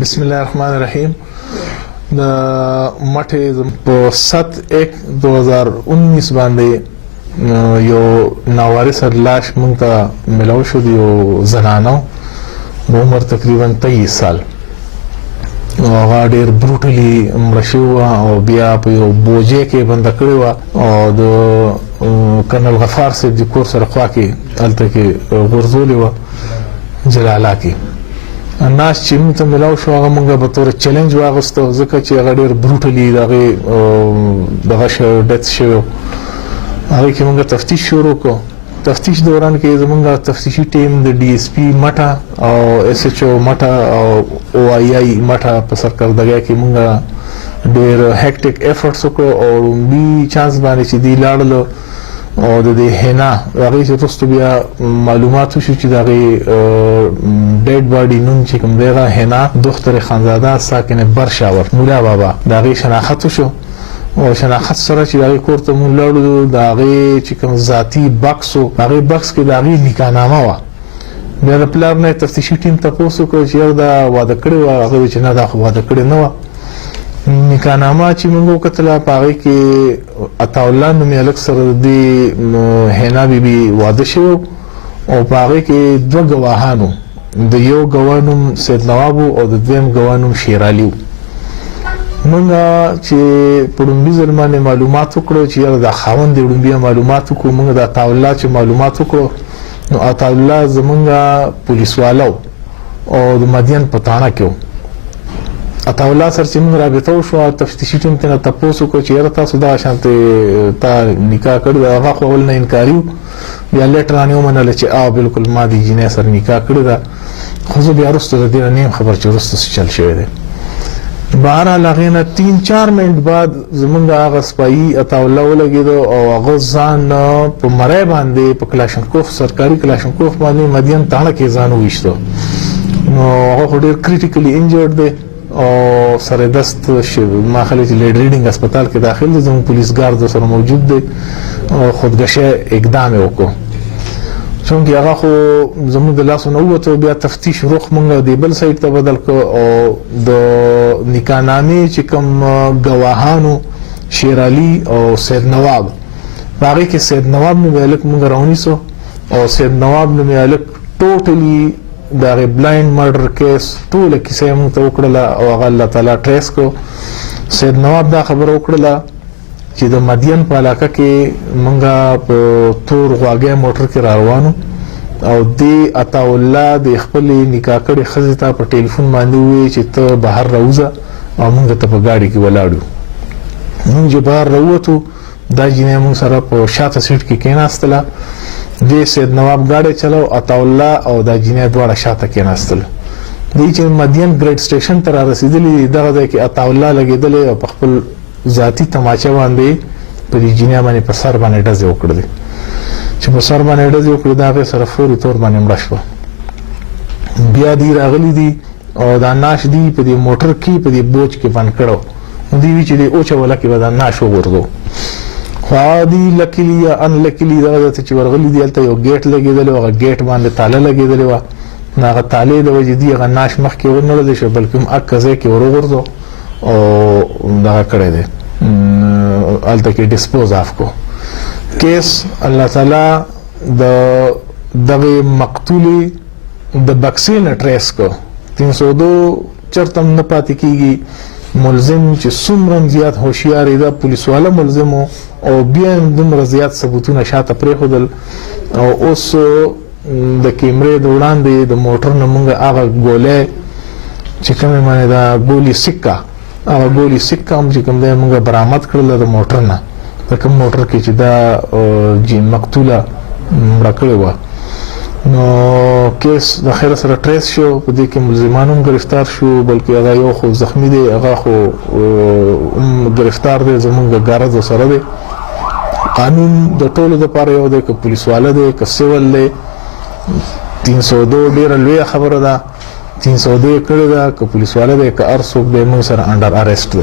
بسم الله الرحمن الرحیم. د مټې په 7/1/2019 باندې یو ناوارث لاش موږ ته ملاو شو. یو زنانه د عمر تقریبا 23 سال هغه ډېر بروټلی مړه شوې او بیا په یو بوجۍ کې بنده کړې وه او د کرنل غفار صاحب د کور سره خوا کې هلته کې غورځولې وه جلاله کې. ناش چې موږ ته ملاو شو هغه موږ به طور چیلنج واغسته ځکه چې هغه ډېر بروټلی دغه ډیث شوی. هغې کې موږ تفتیش شروع کړو. تفتیش دوران کې زموږ تفتیشي ټیم د ډي اس پي مټه او اس ایچ او مټه او او آی آی مټه په سرکردګۍ کې موږ ډېر هیکټیک ایفرټس وکړو او لومړي چانس باندې چې دوی لاړلو او د دې حنا هغې چې وروسته بیا معلومات وشو چې د هغې ډیډ باډي نوم چې کوم دی هغه حنا دختر خانزاده ساکن برشاور مولا بابا د هغې شناخت وشو او شناخت سره چې د هغې کور ته مونږ لاړو د هغې چې کوم ذاتي بکس و هغې بکس کې د هغې نکاحنامه وه. بیا د پلار نه تفتیشي ټیم تپوس وکړو چې یو دا واده کړې وه. هغه ویل چې نه دا خو واده کړې نه وه. نکاحنامه چې موږ وکتله په هغې کې عطاالله نومې هلک سره د دې حنا بیبي واده شوی او په هغې کې 2 ګواهان وو. د یو ګواه نوم سید نواب او د دویم ګواه نوم شیرعلي و. موږ چې په لومړي ځل باندې معلومات وکړو چې یاره دا خاوند د لومړي معلومات وکړو. موږ د عطاالله چې معلومات وکړو نو عطاالله زموږ پولیسواله او د مدین په تاڼه کې و. عطاالله سره چې موږ رابطه وشوه تفتیشي ټیم ترې نه تپوس وکړو چې یاره تاسو دغه شانتې تا نکاح کړی دی. هغه خو اول نه انکاري و. بیا لیټ رانې ومنله چې بالکل ما د جینۍ سره نکاح کړې ده. خو زه بیا وروسته د دې نه نه یم خبر چې وروسته څه چل شوی دی. بهرحال هغې نه 3-4 منټ بعد زموږ هغه سپایي عطاالله ولګېده او هغه ځان په مری باندې په کلاشنکوف سرکاري کلاشنکوف باندې مدین تاڼه کې ځان وویشته. نو هغه خو ډېر کریټیکلی انجرډ دی او سره دست ما خلک چې لیډ ریډینګ هسپتال کې داخل دي. زموږ پولیس ګارد سره موجود دی او خودکشي اقدام یې وکړو چونکې هغه خو زموږ د لاسو نه ووتو. بیا تفتیش رخ موږ د بل سایډ ته بدل کړو او د نکاحنامې چې کوم ګواهانو شیرعلي او سید نواب په هغې کې سید نواب نومې هلک موږ راونیسو او سید نواب نومې هلک ټوټلي د هغې بلایند مرډر کیس ټوله کیسه یې موږ ته وکړله او هغه الله تعالی ټریس کړو. سید نواب دا خبره وکړله چې د مدین په علاقه کې موږ په تور غواګۍ موټر کې را روانو او دې عطاالله د خپلې نکاح کړې ښځې ته په ټلیفون باندې ووایي چې ته بهر راوځه او موږ ته په ګاډي کې ولاړ یو. موږ چې بهر راووتو دا جینۍ موږ سره په شاته سیټ کې کېناستله. دې سید نواب ګاډی چلو عطاالله او دا جینۍ دواړه شاته کېناستل. دوی چې مدین ګریډ سټیشن ته را رسېدلي دغه ځای کې عطاالله لګېدلی او په خپل ذاتي تماچه باندې په دې جینۍ باندې په سر باندې ډزې وکړلې. چې په سر باندې ډزې وکړې د هغې سره فوري طور باندې مړه شوه. بیا دوی راغلي دي او دا ناش دوی په دې موټر کې په دې بوج کې بند کړو. دوی وایي چې دې اوچوله کې به دا ناش وغورځو. خو هغه دوی لکلي یا ان لکلي دغه ځای ته چې ورغلي دي هلته یو ګیټ لګېدلی و. هغه ګیټ باندې تاله لګېدلې وه. نو هغه تالې د وجې دوی هغه ناش مخکې ونه ړلی شو بلکې هم اکه ځای کې ور وغورځو او دغه کړی دی هلته کې ډسپوز آف کو. کیس الله تعالی د دغې مقتولې د بکسې نه ټریس کو. 302 چرته هم نه پاتې کېږي. ملزم چې څومره زیات هوښیار یې دا پولیسواله ملزم او بیا هم دومره زیات ثبوتونه شاته پرېښودل او اوس د کیمرې د وړاندې د موټر نه موږ هغه ګولۍ چې کومې باندې دا ګولي سکه هغه ګولي سکه هم چې کوم دی موږ برآمد کړله د موټر نه په کوم موټر کې چې دا مقتوله مړه کړې وه. نو کیس د خیر سره ټریس شو. په دې کې ملزمان هم گرفتار شو بلکې هغه یو خو زخمی دی هغه خو گرفتار دی زموږ ګارد سره دی. قانون د ټولو دپاره یو دی که پولیسواله دی که سیول دی. 302 ډېره لویه خبره ده. 302 کړې ده که پولیسواله دی که هر څوک دی موږ سره انډر اریسټ دی.